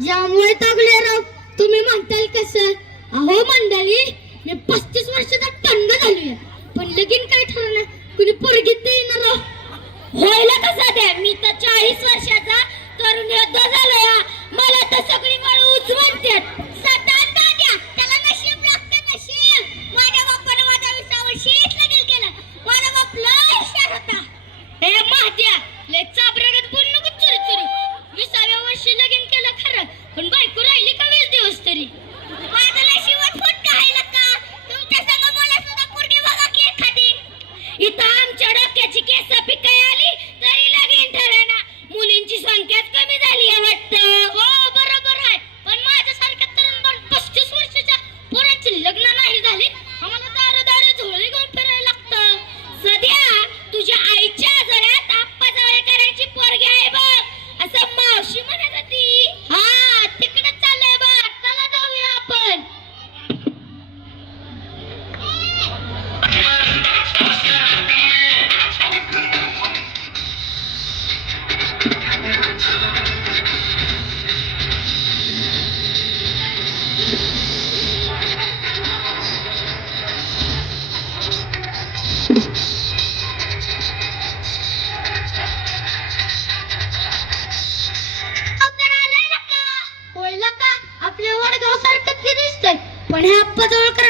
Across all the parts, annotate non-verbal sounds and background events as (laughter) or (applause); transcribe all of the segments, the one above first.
ज्यामुळे तगले राव तुम्ही म्हणताल कसं? अहो मंडळी मी पस्तीस वर्षाचा टंड झालोय. पण लगीन काय ठरणार? कुणी पोरगीत येणार राव. व्हायला कसा द्या? मी तर चाळीस वर्षाचा तरुण योद्धा झालोय मला तर सगळी माणूस म्हणतात त्याला नशीब माझ्या माझ्या केलं. होता. हे महात्या लय चाबऱ्यागत बोल नको चुरू चुरू विसाव्या वर्षी लगेच केलं खरं पण बायको राहिली का वीस दिवस तरी माझं नशीबच फुटका आहे का तुमच्या संग मला सुद्धा पोरगी बघा की एखादी इथं आमच्या डोक्याची केस पिकाय आली तरी लगीन ठरेना मुलींची संख्याच कमी झाली आहे वाटतं. पण हे आप्पा जवळकरांचं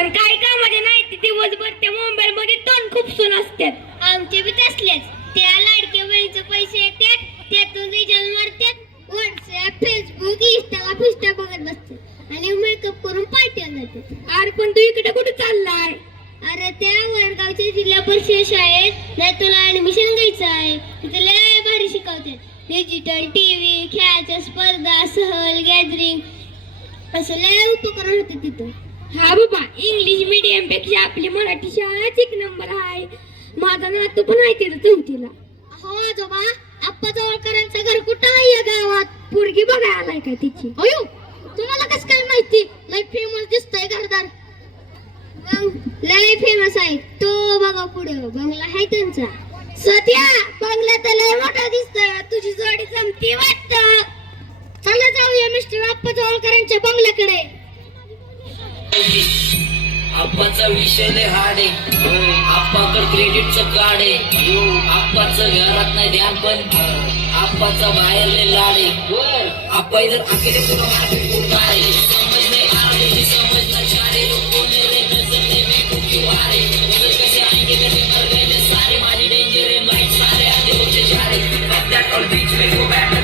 पण काय कामाचे नाही ती दिवसभर त्या मोबाईल मध्ये दोन खूप सून असतात आमचे बी तसलेच. त्या लाडक्या बहिणीचे पैसे येतात त्यातून रिचार्ज मारतात. व्हॉट्सअप फेसबुक इंस्टाला फिस्टा बघत बसतात आणि मेकअप करून पार्ट्या जातात अरे पण तू इकडे कुठे चाललाय? अरे त्या वडगावच्या जिल्हा परिषद शाळेत नाही तुला ऍडमिशन घ्यायचं आहे. तिथे लय भारी शिकवतात डिजिटल टीव्ही खेळाच्या स्पर्धा सहल गॅदरिंग असं लय उपकरण होते तिथं. हा बाबा इंग्लिश मीडियमपेक्षा आपली मराठी शाळाच एक नंबर आहे. माझा नातू पण आहे तिथं चौथीला. हो आजोबा आप्पा जवळकरांचं घर कुठं आहे या गावात? पोरगी बघायला आलाय का तिची? अयो तुम्हाला कसं काय माहिती? लय फेमस दिसतोय घरदार. मग लय फेमस आहे. तो बघा पुढे बंगला आहे त्यांचा. सध्या बंगला तर लय मोठा दिसतोय. तुझी जोडी जमती वाटत. चला जाऊया मिस्टर आप्पा जवळकरांच्या बंगल्याकडे. आप्पाचा विषय लय हार्ड आहे. आप्पाकड क्रेडिटचं कार्ड आहे. आप्पाचं घरात नाही ध्यान पण आप्पाचा बाहेर लय लाड आहे. आप्पा इधर अकेले मार्केट समझ नहीं ना लोग नजर मैं को क्यों आ उधर कैसे आएंगे गए मैं सारे मारी डेंजर है लाइट सारे आगे होते जा रहे बीच में बैठक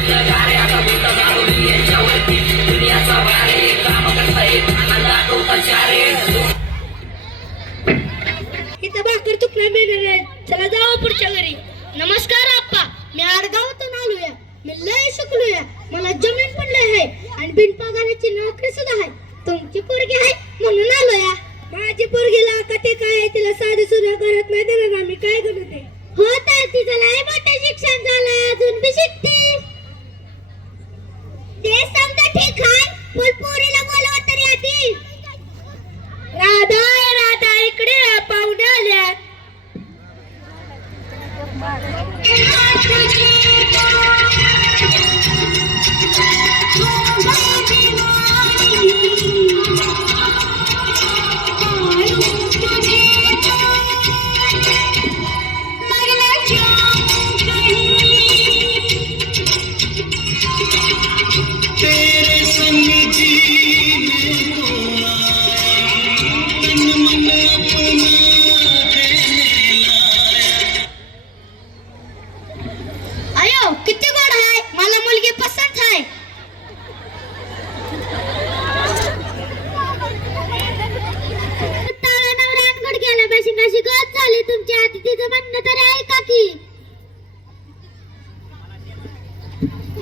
शिकलोय मला जमीन पण आहे. आणि बिनपगाराची नोकरी सुद्धा आहे. तुमची पोरगी आहे म्हणून आलोय. माझी पोरगीला कथे काय आहे? तिला साधे सुद्धा करत नाही देणार आम्ही. काय ते? हो तर तिचं लय मोठं शिक्षण झालं अजून बी शिकते ते समजा ठीक आहे. पण पोरीला बोलवा तरी आधी. राधा राधा. इकडे ये, पाहुणे आल्या. (laughs)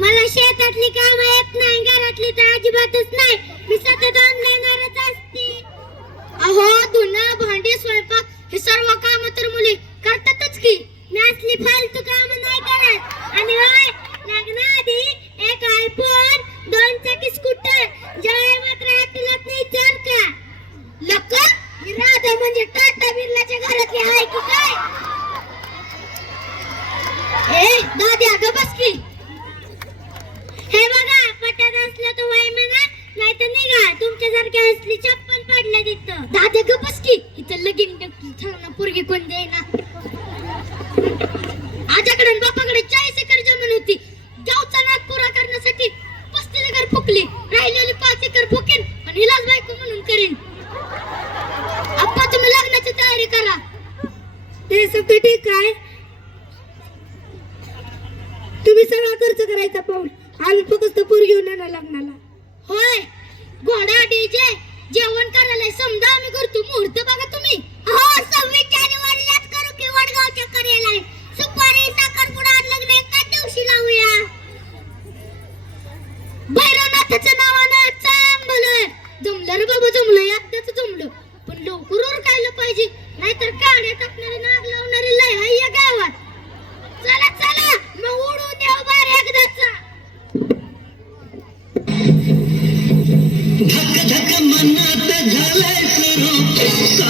मला शेतातली काम येत नाही घरातली तर अजिबातच नाही. मी सतत ऑनलाईनवरच असते. अहो धुणं भांडी स्वयंपाक हे सर्व काम तर मुली करतातच की. मी असली फालतू काम नाही करत. आणि होय लग्नाआधी एक आयफोन दोन चाकी स्कूटर जवळ मात्र हॉटेलात नाही चार का? लका राधा म्हणजे टाटा बिर्लाच्या घरातली आहे की काय? ए दादी अगं बस की. निघा तुमच्यासारख्या असली चप्पल पाडल्या तिथं. दादे गपस बस की. इथं लगीन ना पोरगी कोण देईना. आजाकडे बापाकडे चाळीस एकर जमीन होती. गावचा नाद पुरा करण्यासाठी पस्तीस एकर फुकली. राहिलेली पाच एकर फुकेन. आणि हिलाच बायको म्हणून करेन. आप्पा तुम्ही लग्नाची तयारी करा. ते सगळं ठीक आहे. तुम्ही सगळा खर्च करायचा पाऊल आम्ही फक्त पूर घेऊन येणार लग्नाला. होय. घोडा डीजे जेवण करायला समजा आम्ही करतो. मुहूर्त बघा तुम्ही. हो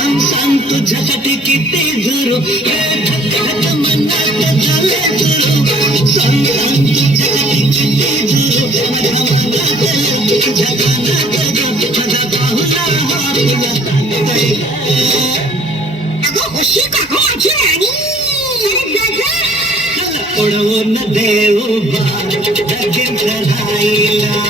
सांग सांग तुझ्यासाठी किती झुरू हे धक मनात झाले झुरू सांग सांग तुझ्यासाठी किती झुरू माझ्या मनात तुझ्या कानात ग, माझा पाहुणा हा तुला सांगतोय उडवून देऊ बार राहिला